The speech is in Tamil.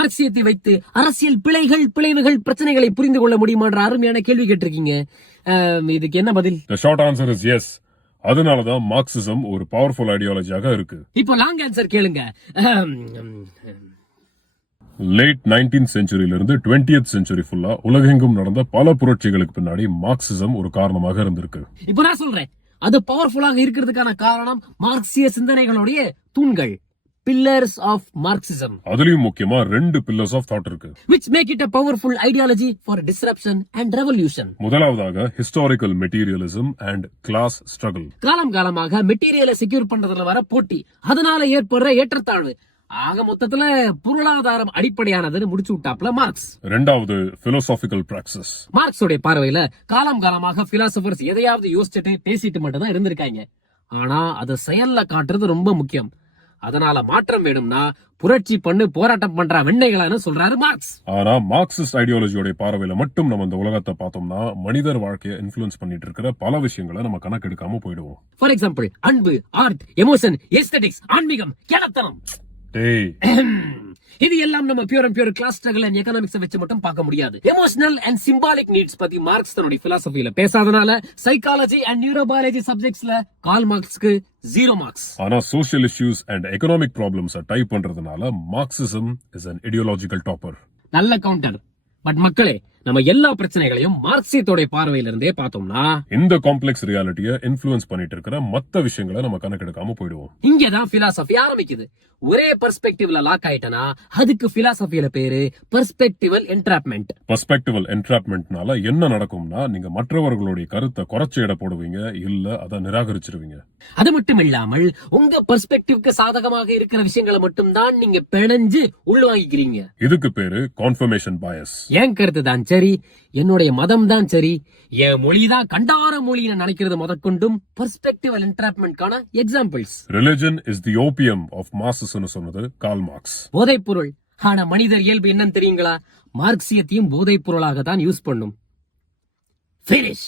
மார்க்சியத்தை வைத்து அரசியல் பிழைவுகள் பிரச்சனைகளை புரிந்து கொள்ள முடியுமான்ற அருமையான கேள்வி கேட்டிருக்கீங்க. இதுக்கு என்ன பதில்? The short answer is yes. அதனாலதான் மார்க்சிசம் ஒரு பவர்ஃபுல் ஐடியாலஜியாக இருக்கு. இப்போ லாங் ஆன்சர் கேளுங்க. லேட் 19th செஞ்சுரியில இருந்து 20th செஞ்சுரி ஃபுல்லா உலகெங்கும் நடந்த பல புரட்சிகளுக்கு பின்னாடி மார்க்சிசம் ஒரு காரணமாக இருந்திருக்கு. இப்போ நான் சொல்றேன், அது பவர்ஃபுல்லாக இருக்கிறதுக்கான காரணம் மார்க்சிய சிந்தனைகளுடைய தூண்கள், pillars of Marxism. அதுலயும் முக்கியமா 2 pillars of thought இருக்கு, which make it a powerful ideology for disruption and revolution. முதலாவதாக historical materialism and class struggle. காலமாக மெட்டீரியலை செக்யூர் பண்றதுல வர போட்டி, அதனால ஏற்படுற ஏற்றத்தாழ்வு, ஆக மொத்தத்துல பொருளாதாரம் அடிப்படையானதுன்னு முடிச்சு விட்டாப்ல மார்க்ஸ். இரண்டாவது philosophical praxis. மார்க்ஸோட பார்வையில காலமாக பிலாசபர்ஸ் எதையாவது யோசிச்சுட்டு பேசிட்டு மட்டும் தான் இருந்திருக்காங்க. ஆனா அதை செயல்ல காட்டுறது ரொம்ப முக்கியம். அதனால மாற்றம் வேணும்னா புரட்சி பண்ணு, போராட்டம் பண்ற வெண்ணைகளான்னு சொல்றாரு மார்க்ஸ். ஆனா மார்க்சிஸ்ட் ஐடியாலஜியோட பார்வையில மட்டும் நம்ம இந்த உலகத்தை பார்த்தோம்னா மனிதர் வாழ்க்கையை இன்ஃப்ளூயன்ஸ் பண்ணிட்டு இருக்கிற பல விஷயங்களை நம்ம கணக்கெடுக்காம போயிடுவோம். ஃபார் எக்ஸாம்பிள், அன்பு, ஆர்ட், எமோஷன், எஸ்தெட்டிக்ஸ், ஆன்மீகம், கேலத்தனம். இது எல்லாம் நம்ம pure class struggle and economics வச்சு மட்டும் பார்க்க முடியாது. எமோஷனல் அண்ட் சிம்பாலிக் நீட்ஸ் பத்தி மார்க்ஸ் தன்னுடைய பிலாசபில பேசாதனால சைக்காலஜி அண்ட் நியூரோபயாலஜி சப்ஜெக்ட்ஸ்ல கால் மார்க்ஸ்க்கு 0 மார்க்ஸ். ஆனா social issues and economic problems type பண்றதுனால Marxism is an ideological topper. நல்ல கவுண்டர். பட் மக்களே, நம்ம எல்லா பிரச்சனைகளையும் மார்க்சியத்தோட பார்வையில இருந்தே பார்த்தோம்னா இந்த காம்ப்ளெக்ஸ் ரியாலிட்டியை இன்ஃப்ளூயன்ஸ் பண்ணிட்டு இருக்கிற மத்த விஷயங்களை நம்ம கணக்கெடுக்காம போயிடுவோம். இங்கதான் பிலாசபி ஆரம்பிக்குது. ஒரே பெர்ஸ்பெக்டிவ்ல லாக் ஆயிட்டனா அதுக்கு பிலாசபியில பேரு பெர்ஸ்பெக்டிவல் என்ட்ராப்மெண்ட். பெர்ஸ்பெக்டிவல் என்ட்ராப்மெண்ட்னால என்ன நடக்கும்னா, நீங்க மற்றவர்களுடைய கருத்தை குறைச்சு எடை போடுவீங்க, இல்ல அதை நிராகரிச்சிருவீங்க. அது மட்டும் இல்லாமல் உங்க பெர்ஸ்பெக்டிவ்க்கு சாதகமாக இருக்கிற விஷயங்களை மட்டும் தான் நீங்க பிணைஞ்சு உள்வாங்கிக்கிறீங்க. இதுக்கு பேரு கான்ஃபர்மேஷன் பயஸ். என் கருத்து தான் சரி, என்னுடைய மதம் தான் சரி, என் மொழிதான் கண்டார மொழியை நினைக்கிறது முதற்கொண்டும் பெர்ஸ்பெக்டிவல் என்ட்ராப்மெண்ட்கான examples. Religion is the opium of masses சொன்னது கார்ல் மார்க்ஸ். போதைப் பொருள். ஆனா மனிதர் இயல்பு என்னன்னு தெரியுங்களா? மார்க்சியத்தையும் போதைப் பொருளாக தான் யூஸ் பண்ணும். Finish.